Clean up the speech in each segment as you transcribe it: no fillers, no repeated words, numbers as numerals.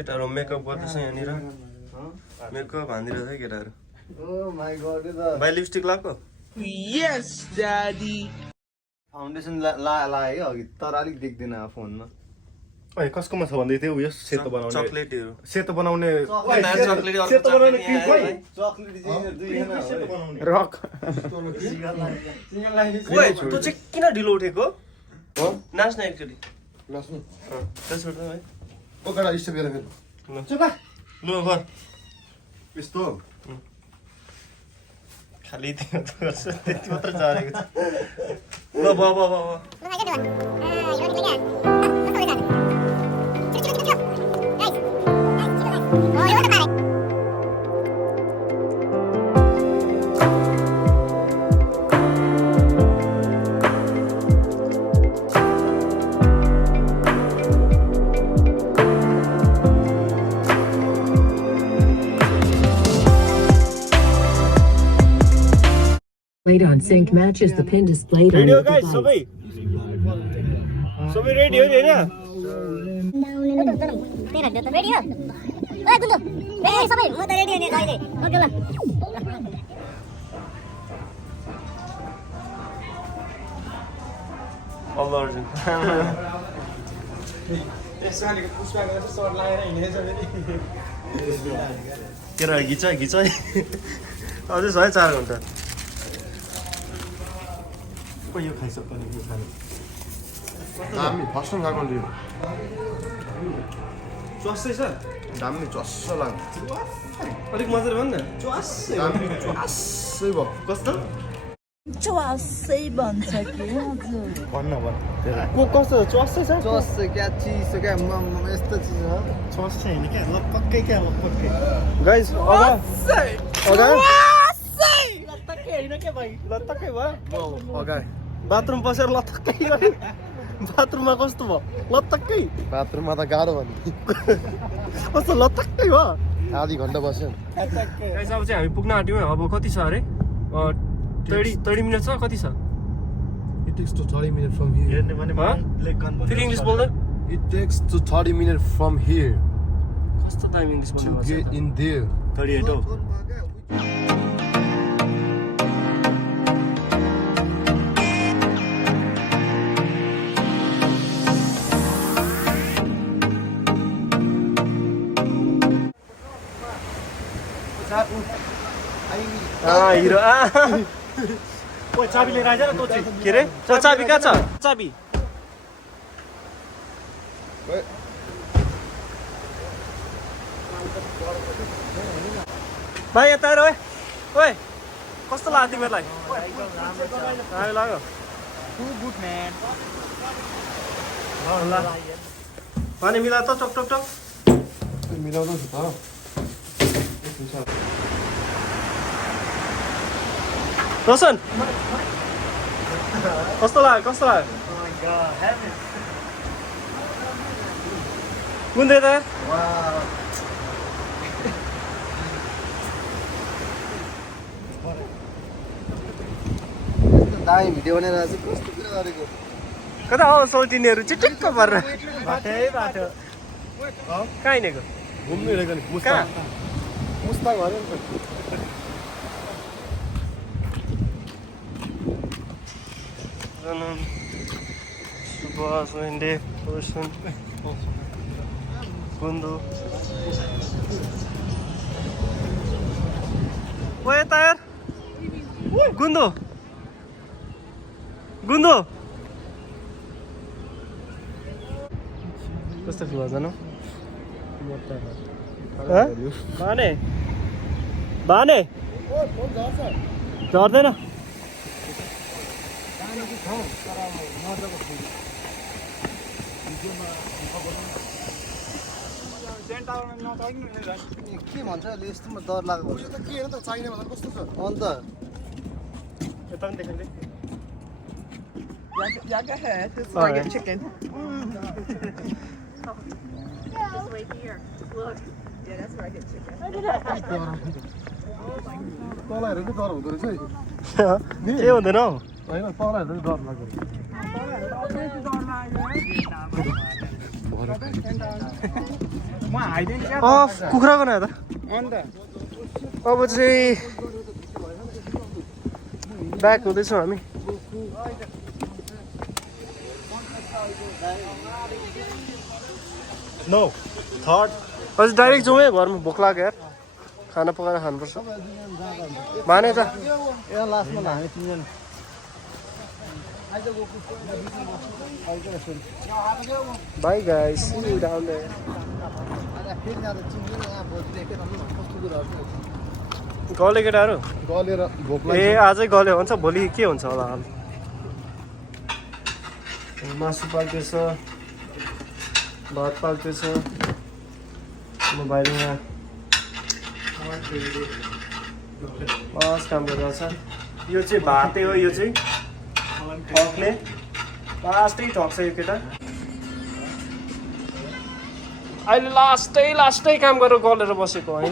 केटाहरु makeup गर्दैछ यहाँनिर makeup हान्दिरहेछ है केटाहरु ओ माय गॉड भाइ लिपस्टिक लाको यस ड्याडी फाउन्डेसन लाग्यो अघि तर अलिक देख्दैन फोनमा ए कसकोमा छ भन्दै थियो उयो सेतो बनाउने चकलेटहरु सेतो बनाउने सेतो बनाउने क्रिम खोइ चकलेट चाहिँ दुई जना रक ओए तँ चाहिँ किन ढिलो उठेको हो नाच्न एकचोटी नाच्नु त्यसबाट है ओ गडा स्टेप गरेर फेरि चुप ल गर यस्तो खाली त्यो गर्छ त्यति मात्र जानेको छ ल ब Played on sync matches the pin displayed on ready the हो गाइस device. सबै रेडी हो नि हैन अल्लु अर्जुन केरा घिच अझै छ है 4 घण्टा यो खाइसक्यो नि यो खानु दामी फर्स्ट टाइम खाएको लियो चस्सै छ दामी चस्स लाग्यो अलिक मजाले भन् न दामी चस्सै भयो कस्तो चुवासै भन्छ कि हजुर भन्न भन को कस्तो चस्सै छ चस क्या चिज क्या यस्तो चिज हो चस्स हैन क्या लपक्कै क्या लपक्कै गाइस अगा लत्तकै होइन के भाइ लत्तकै भयो अगा बाथरुम पसेर लत्तकै गयो बाथरुममा कस्तो भयो लत्तकै बाथरुममा त गाह्रो भयो कस्तो लत्तकै भयो आधी घन्टा बस्यो गाइस अब चाहिँ हामी पुग्न आँट्यौँ अब कति छ अरे 30 मिनट छ कति छ It takes to 30 minutes from here. फेरि इङ्ग्लिस बोल्दै It takes to 30 minutes from here कस्तो टाइम इङ्ग्लिस to बोल्नु get in there. 38 हो हिरो ओइ चाबी लिएर आइज न तँ चाहिँ के अरे चाबी कहाँ छ चाबी भाइ यता आएर ओए ओए कस्तो लाग्यो तिमीहरूलाई लाग्यो गुड म्यान ल भने मिला त टक टक टक मिलाउनु छ त रोशन कस्तो लाग्यो कस्तो लाग्यो कुन दे त दामी भिडियो बनाएर चाहिँ कस्तो कुरा गरेको कता हो सौटिनेहरू चिटिक्क परेर बाटै बाटो कहाँ हिँडेको घुम्नु हिँडेको नि कहाँ मुस्ताङ भन्यो नि सुभाष वेन्डे रोशन कुन्दु ओए तायर गुन्दो गुन्दो कस्तो फिल भन्छ न बाने बाने झर्दैन के भन्छ अहिले यस्तोमा डर लाग्यो यो त के हेर त चाइना भन्दा कस्तो छ अन्त यता पनि देखाउँदै Yeah, go ahead. It's like a chicken. Just wait here. Just look. Yeah, that's where I get chicken. तल हेरेर चाहिँ डर हुँदो रहेछ है के हुँदैन हौ होइन तल हेरेर डर लाग्यो म हाइदिन्छु क्या कुखुराको न त अन्त अब चाहिँ ब्याक हुँदैछौँ हामी नो थर्ड हजुर डाइरेक्ट जाउँ है घरमा भोक लाग्यो यार खाना पकाएर खानुपर्छ माने त यहाँ लास्टमा हामी तिनजना bye guys see you down there फेरि जाँदा चिन्दैन यहाँ बसिरहेको कस्तो कुराहरू गले केटाहरू गलेर भोक ए आजै गल्यो भन्छ भोलि के हुन्छ होला हाल मासु पाक्दैछ भात पाक्दैछ म बाहिर यहाँ बस काम गरिरहेको छ यो चाहिँ भातै हो यो चाहिँ ठक्ने लास्टै ठक्छ यो केटा अहिले लास्टै काम गरेर गलेर बसेको है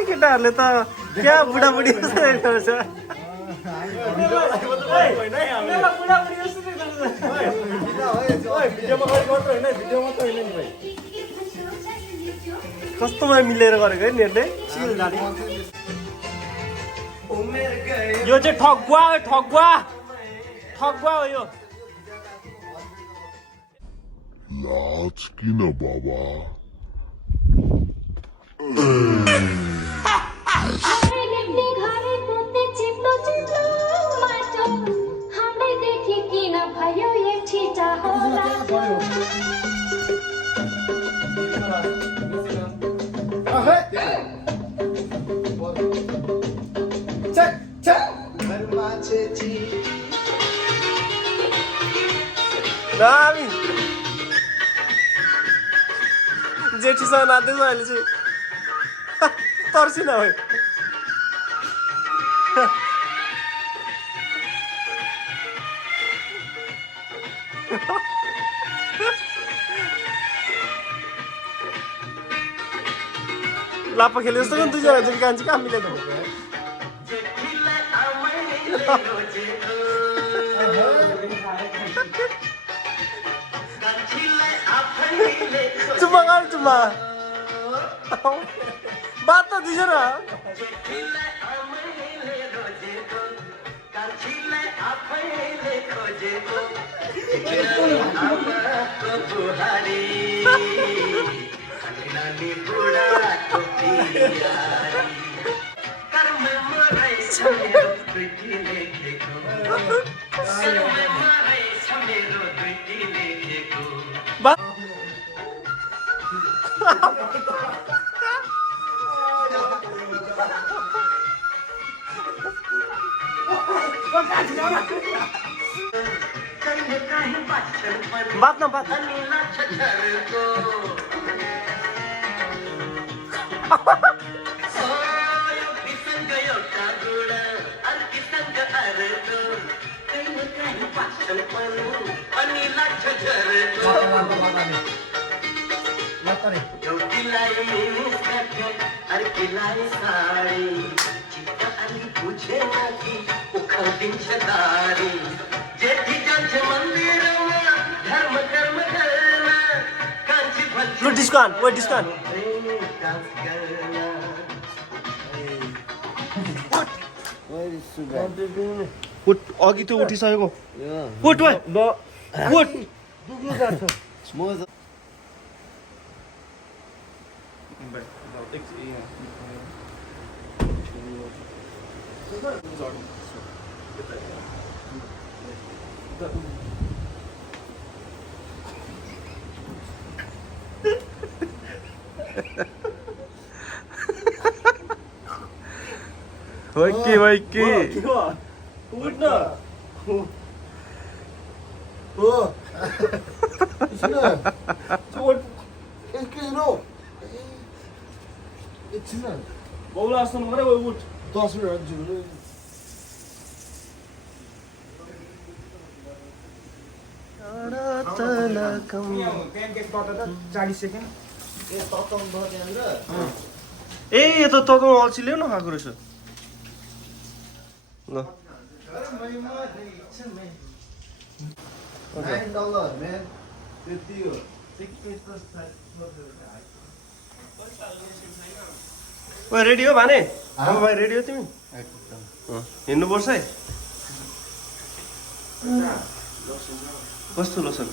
केटाहरूले त क्या बुढाबुढी जस्तो हेर्छ कस्तोमा मिलेर गरेको है नेटले यो चाहिँ ठगुवा हो यो लाज किन बाबा दामी जेठीसँग नाच्दैछ अहिले चाहिँ तर्सिन भाइ लापा खेले जस्तो नि दुईजना जेठी कान्छी कहाँ मिलेको चुम्मा गर चुम्मा बात त दिएन बात न बात Lu diskon, woi diskon. Put, अघि त्यो उठिसकेको पुट वै पुट Oke, oke. उठ्न हो इसले चोट के रो एकछिन न बौला जस्तो नगरे उठ 10 मिनट जुल प्यानकेक गर्दा त 40 सेकेन्ड ए तताउनु भयो त्यहाँनिर ए यो त तँ अल्छी ल्याउ न खाएको रहेछ ल $9 man त्यति हो ओ रेडी हो भाने अब भाइ रेडी हो तिमी हिँड्नुपर्छ है कस्तो लोसन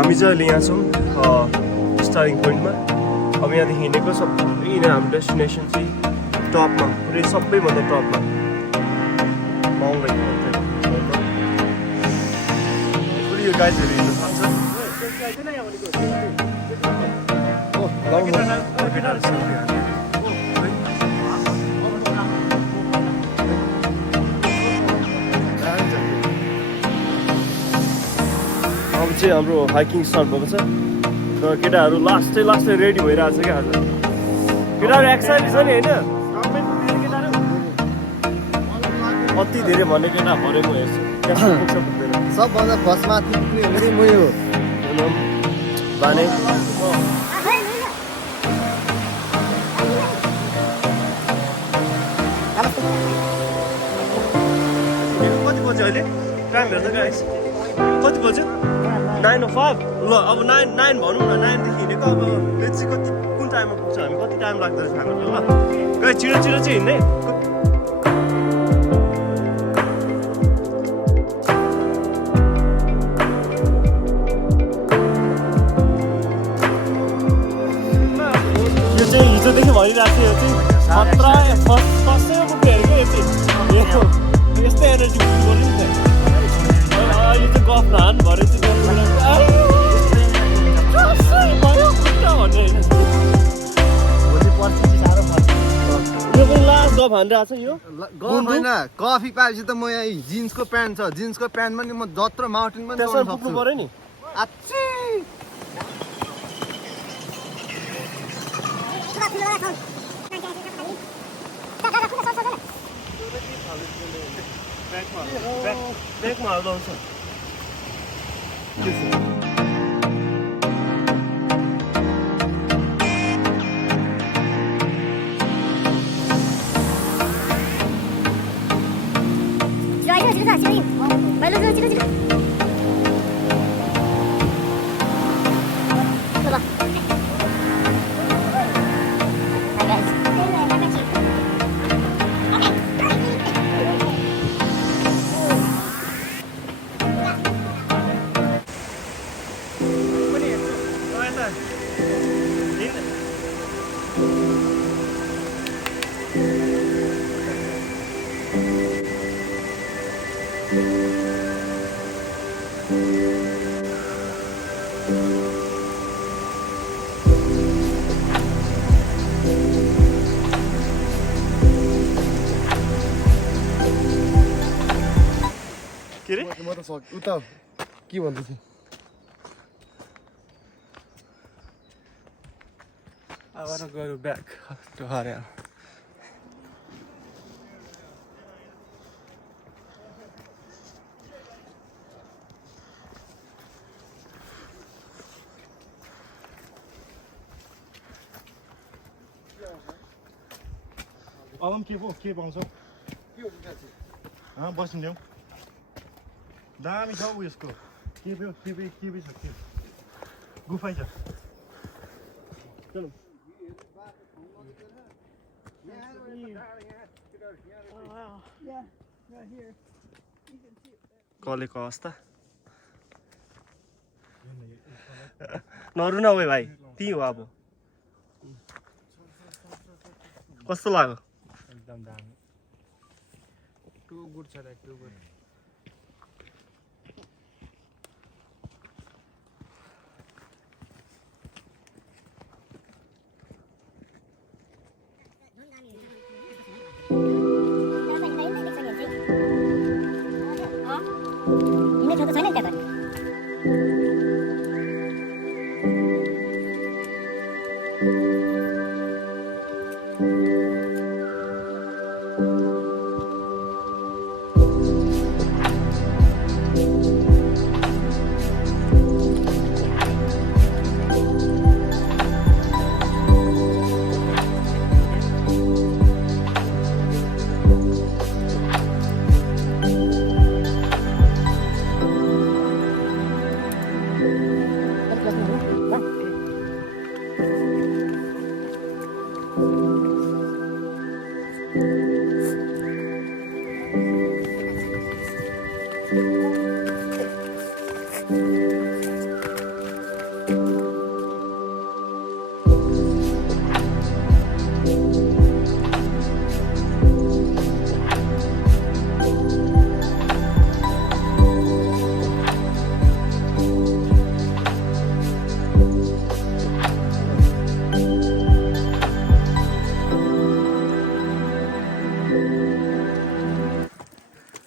हामी चाहिँ अहिले यहाँ छौँ स्टार्टिङ पोइन्टमा अब यहाँदेखि हिँडेको सबै नै हाम्रो डेस्टिनेसन चाहिँ टपमा पुरै सबैभन्दा टपमा महँगै पुरै यो गाइजहरू हिँड्नु सक्छ अब चाहिँ हाम्रो हाइकिङ स्टार्ट भएको छ र केटाहरू लास्टै रेडी भइरहेको छ क्या आज केटाहरू एक्साइटेड छ नि होइन कति धेरै भन्ने केटा भरे म हेर्छु सबभन्दा फर्स्टमा पुग्ने हुने म यो भने कति बज्यो अहिले टाइम हेर्छ गाइस कति बज्यो 9:05 ल अब 9 भनौँ न 9देखि हिँडेको अब यो चाहिँ कति कुन टाइममा पुग्छ हामी कति टाइम लाग्दो रहेछ हाम्रो ल गाइस छिटो चाहिँ हिँड्ने यो चाहिँ हिजोदेखि भनिरहेको थियो यो चाहिँ खतरा फर्स्टै पुग्यो हेरेको यस्तै एनर्जी पुग्नु नि त यो चाहिँ गफ नहान भरे चाहिँ यो पनि लास्ट गफ हानिरहेको छ यो गफ होइन कफी पाएपछि त म यहाँ जिन्सको प्यान्ट छ जिन्सको प्यान्ट पनि म जत्रो माउन्टेन पनि त्यसमा पुग्नु पऱ्यो नि आच्छी ब्यागमा हाल्दा हुन्छ म त उता के भन्दैछ I want to go back to Haryana. अलम के पाउँछ बस्नु ल्याउ दामी छ उयसको के छ के गुफाइ छ चलो कलेको अवस्था नरु न ओए भाइ त्यही हो अब कस्तो लाग्यो एकदम दामी टु गुड छ दाइ टु गुड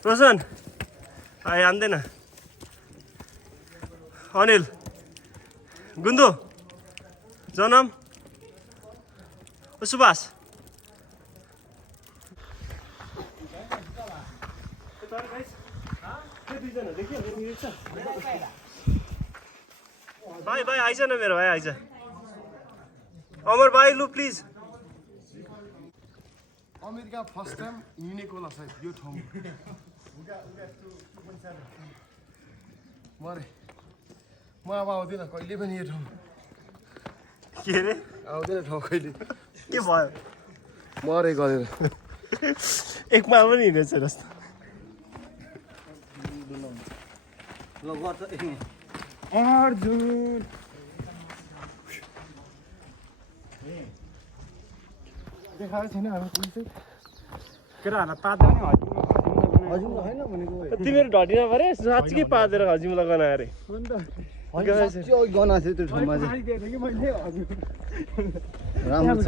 रोशन आउँदैन अनिल गुन्दु जनम सुभाष भाइ आइज न मेरो भाइ आइज अमर भाइ लु प्लिज अमेरिका फर्स्ट टाइम हिँडेको होला सायद यो ठाउँमा म अब आउँदिनँ कहिले पनि यो ठाउँ के अरे आउँदैन ठाउँ कहिले के भयो मरे गरेर एक माल पनि हिँडेछ जस्तो अर्जुन देखाएको छैन अब केटाहरूलाई पार्दैन नि हजुर होइन भनेको तिमीहरू ढटिना परे साँच्चीकै पादेर हजिमुला गनायो अरे गना थियो त्यो ठाउँमा चाहिँ राम्रो छ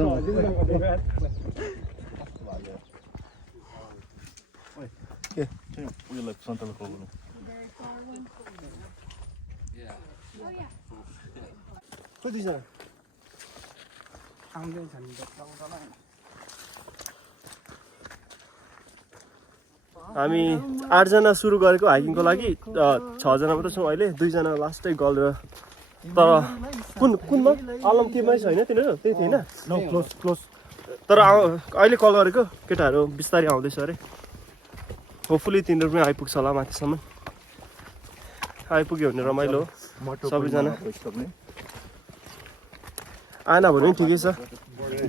उयोलाई सन्तलो खोल्नु कतिजना आउँदैन छ नि हामी 8 जना सुरु गरेको हाइकिङको लागि 6 जना मात्र छौँ अहिले 2 जना लास्टै गलेर तर कुनमा आलम केमै छैन तिनीहरू त्यही थिएन क्लोज तर अहिले कल गरेको केटाहरू बिस्तारै आउँदैछ अरे होपफुली तिनीहरू पनि आइपुग्छ होला माथिसम्म आइपुग्यो भने रमाइलो हो सबैजना आएन भने पनि ठिकै छ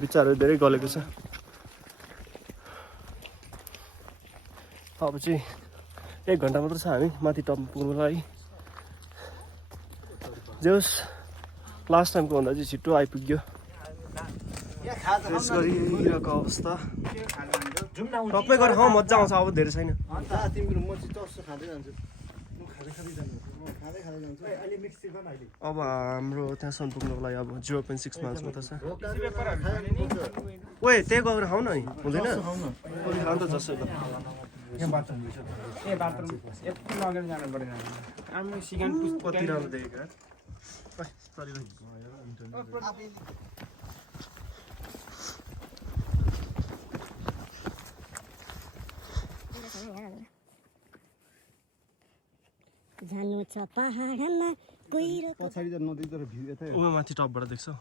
बिचारहरू धेरै गलेको छ अब चाहिँ 1 घन्टा मात्र छ हामी माथि टपमा पुग्नुको लागि जे होस् लास्ट टाइमको भन्दा चाहिँ छिट्टो आइपुग्यो रेस्ट गरिरहेको अवस्था टप्पै गरेर खाउँ मजा आउँछ अब धेरै छैन तिम्रो म चाहिँ चस्सो खाँदै जान्छु अब हाम्रो त्यहाँसम्म पुग्नुको लागि अब 0.6 माइल्स मात्र छ ओए त्यही गएर खाऊ न नि हुँदैन खानु त जसो त ए बाथरुम यति लगेर जानु परेन आम्मै सिगान कति राम्रो देखेको जानु छ पहाडमा गहिरो पछाडि त नदी तर भ्यू यतै ऊ माथि टपबाट देख्छौ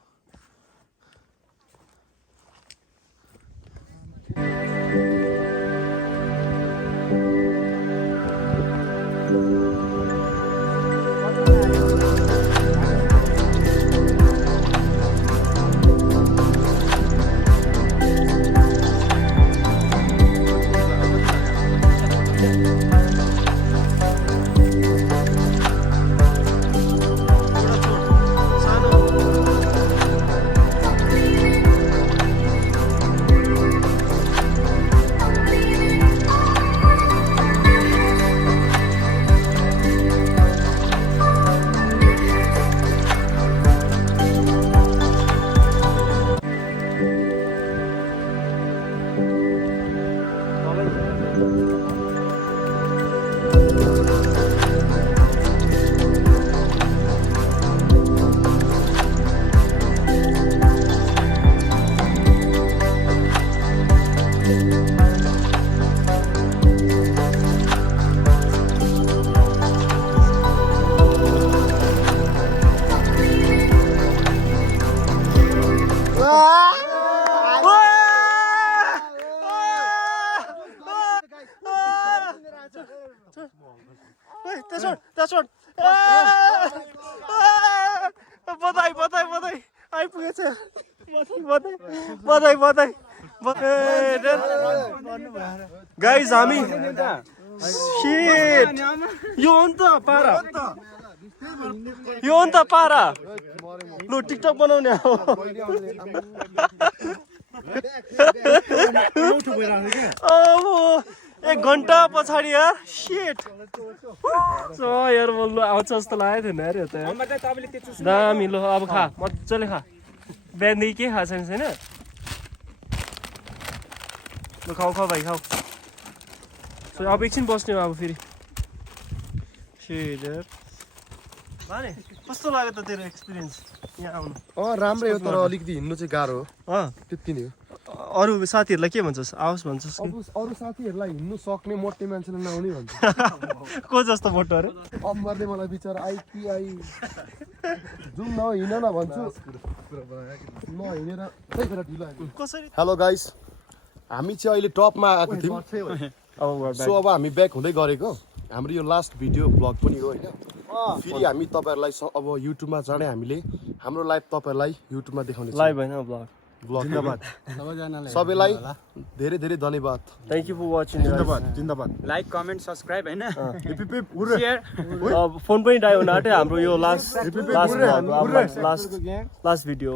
बधाई बधाई बधाई आइपुगेछ बधाई बधाई गाइज हामी शिट यो हो नि त पारा यो हो नि त पारा लु टिकटक बनाउने अब 1 घन्टा पछाडि यार शिट यार बोल्नु आउँछ जस्तो लागेको थिएन यार यो त दामी लो अब खा मजाले खा बिहानदेखि के खाएको छैन ल खाऊ खाऊ भाइ खाऊ अब एकछिन बस्ने हो अब फेरि शिट यार भाने कस्तो लाग्यो त तेरो एक्सपिरियन्स यहाँ आउनु राम्रै हो तर अलिकति हिँड्नु चाहिँ गाह्रो हो त्यति नै हो अरू साथीहरूलाई के भन्छस् आओस् भन्छस् कि अरू साथीहरूलाई हिँड्नु सक्ने मोटे मान्छेले नआउने भन्छ को जस्तो मोटोहरू अमरले मलाई बिचारा आइपिआई जाउँ न हिँड न भन्छु नहिँडेर त्यही फेर ढिलो कसरी हेलो गाइस हामी चाहिँ अहिले टपमा आएको थियौँ सो अब हामी ब्याक हुँदै गरेको हाम्रो यो लास्ट भिडियो ब्लग पनि हो होइन फेरि हामी तपाईँहरूलाई अब युट्युबमा चाँडै हामीले हाम्रो लाइभ तपाईँहरूलाई युट्युबमा देखाउने लाइभ होइन ब्लग धन्यवाद सबैलाई धेरै धेरै धन्यवाद thank you for watching Zindabad like comment subscribe हैन फोन पनि डाइ हुन आँट्यो हाम्रो यो लास्ट भिडियो